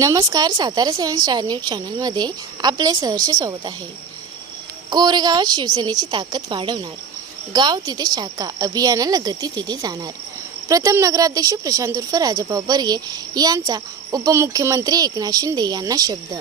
नमस्कार, Satara 7 star news चॅनलमध्ये आपले सहर्ष स्वागत आहे। कोरेगावात शिवसेनेची ताकद वाढवणार, गाव तिथे शाखा अभियानाला गती दिली जाणार। प्रथम नगराध्यक्ष प्रशांत उर्फ राजाभाऊ बर्गे यांचा उपमुख्यमंत्री एकनाथ शिंदे यांना शब्द।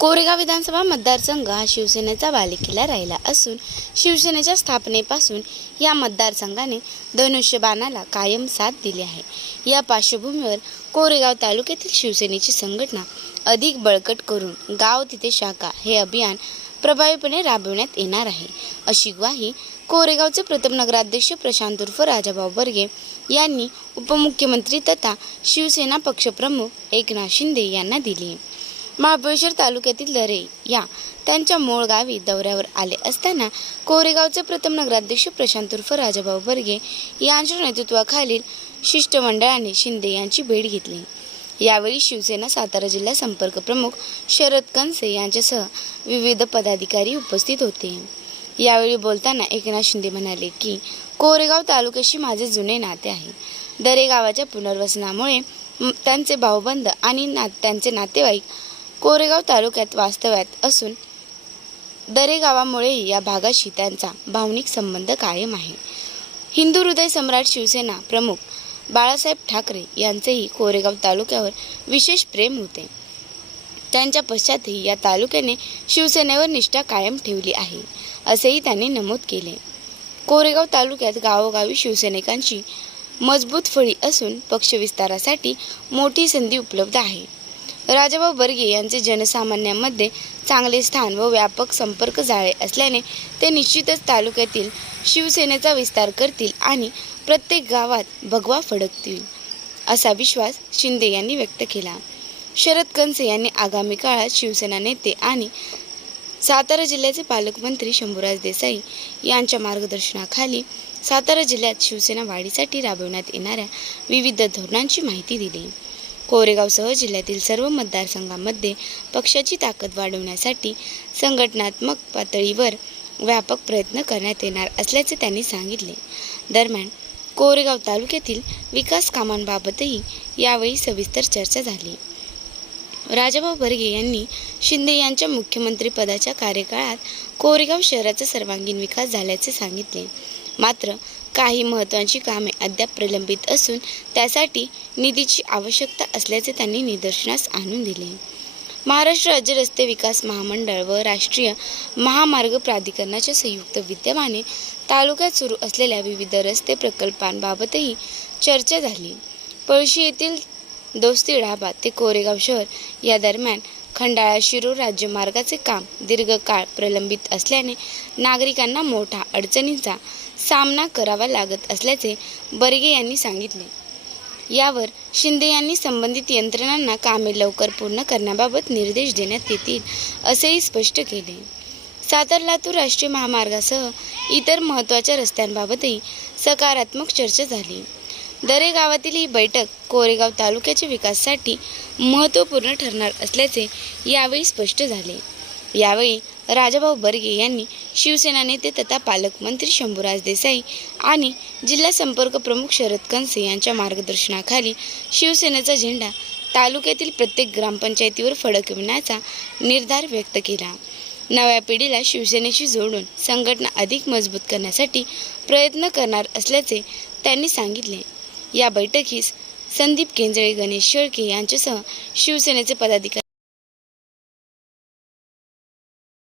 कोरेगाव विधानसभा मतदारसंघ हा शिवसेनेचा बालेकिल्ला राहिला असून शिवसेनेच्या स्थापनेपासून या मतदारसंघाने धनुष्यबाणाला कायम साथ दिली आहे। या पार्श्वभूमीवर कोरेगाव तालुक्यातील शिवसेनेची संघटना अधिक बळकट करून गाव तिथे शाखा हे अभियान प्रभावीपणे राबविण्यात येणार आहे, अशी ग्वाही कोरेगावचे प्रथम नगराध्यक्ष प्रशांत उर्फ राजाभाऊ बर्गे यांनी उपमुख्यमंत्री तथा शिवसेना पक्षप्रमुख एकनाथ शिंदे यांना दिली। महाबळेश्वर तालुक्यातील दरे या त्यांच्या मूळ गावी दौऱ्यावर आले असताना कोरेगावचे प्रथम नगराध्यक्ष प्रशांत उर्फ राजाभाऊ बर्गे यांच्या नेतृत्वाखालील शिष्टमंडळाने शिंदे यांची भेट घेतली। यावेळी शिवसेना सातारा जिल्हा संपर्क प्रमुख शरद कनसे यांच्यासह विविध पदाधिकारी उपस्थित होते। यावेळी बोलताना एकनाथ शिंदे म्हणाले की कोरेगाव तालुक्याशी माझे जुने नाते आहे। दरे गावाच्या पुनर्वसनामुळे त्यांचे भाऊबंद आणि त्यांचे नातेवाईक कोरेगाव तालुक्यात वास्तव्यात असून दरे गावामुळेही या भागाशी त्यांचा भावनिक संबंध कायम आहे। हिंदू हृदय सम्राट शिवसेना प्रमुख बाळासाहेब ठाकरे यांचेही कोरेगाव तालुक्यावर विशेष प्रेम होते। त्यांच्या पश्चातही या तालुक्याने शिवसेनेवर निष्ठा कायम ठेवली आहे, असेही त्यांनी नमूद केले। कोरेगाव तालुक्यात गावोगावी शिवसैनिकांची मजबूत फळी असून पक्षविस्तारासाठी मोठी संधी उपलब्ध आहे। राजाभाऊ बर्गे यांचे जनसामान्यांमध्ये चांगले स्थान व व्यापक संपर्क जाळे असल्याने ते निश्चितच तालुक्यातील शिवसेनेचा विस्तार करतील आणि प्रत्येक गावात भगवा फडकतील, असा विश्वास शिंदे यांनी व्यक्त केला। शरद कनसे यांनी आगामी काळात शिवसेना नेते आणि सातारा जिल्ह्याचे पालकमंत्री शंभूराज देसाई यांच्या मार्गदर्शनाखाली सातारा जिल्ह्यात शिवसेना वाढीसाठी राबविण्यात येणाऱ्या विविध धोरणांची माहिती दिली। कोरेगावसह जिल्ह्यातील सर्व मतदारसंघांमध्ये पक्षाची ताकद वाढवण्यासाठी संघटनात्मक पातळीवर व्यापक प्रयत्न करण्यात येणार असल्याचे त्यांनी सांगितले। दरम्यान कोरेगाव तालुक्यातील विकास कामांबाबतही यावेळी सविस्तर चर्चा झाली। राजाभाऊ बर्गे यांनी शिंदे यांच्या मुख्यमंत्रीपदाच्या कार्यकाळात कोरेगाव शहराचा सर्वांगीण विकास झाल्याचे सांगितले, मात्र काही महत्त्वाची कामे अद्याप प्रलंबित असून त्यासाठी निधीची आवश्यकता असल्याचे त्यांनी निदर्शनास आणून दिले। महाराष्ट्र राज्य रस्ते विकास महामंडळ व राष्ट्रीय महामार्ग प्राधिकरणाच्या संयुक्त विद्यमाने तालुक्यात सुरू असलेल्या विविध रस्ते प्रकल्पांबाबतही चर्चा झाली। पळशी येथील दोस्ती ढाबा ते कोरेगाव शहर या दरम्यान खंडाळा शिरूर राज्यमार्गाचे काम दीर्घकाळ प्रलंबित असल्याने नागरिकांना मोठ्या अडचणींचा सामना करावा लागत असल्याचे बर्गे यांनी सांगितले। यावर शिंदे यांनी संबंधित यंत्रणांना कामे लवकर पूर्ण करण्याबाबत निर्देश देण्यात येतील, असेही स्पष्ट केले। सातारा-लातूर राष्ट्रीय महामार्गासह इतर महत्त्वाच्या रस्त्यांबाबतही सकारात्मक चर्चा झाली। दरे गावातील ही बैठक कोरेगाव तालुक्याच्या विकासासाठी महत्त्वपूर्ण ठरणार असल्याचे यावेळी स्पष्ट झाले। यावेळी राजाभाऊ बर्गे यांनी शिवसेना नेते तथा पालकमंत्री शंभूराज देसाई आणि जिल्हा संपर्क प्रमुख शरद कनसे यांच्या मार्गदर्शनाखाली शिवसेनेचा झेंडा तालुक्यातील प्रत्येक ग्रामपंचायतीवर फडकविण्याचा निर्धार व्यक्त केला। नव्या पिढीला शिवसेनेशी जोडून संघटना अधिक मजबूत करण्यासाठी प्रयत्न करणार असल्याचे त्यांनी सांगितले। या बैठकीस संदीप केंजळे, गणेश शेळके यांच्यासह शिवसेनेचे पदाधिकारी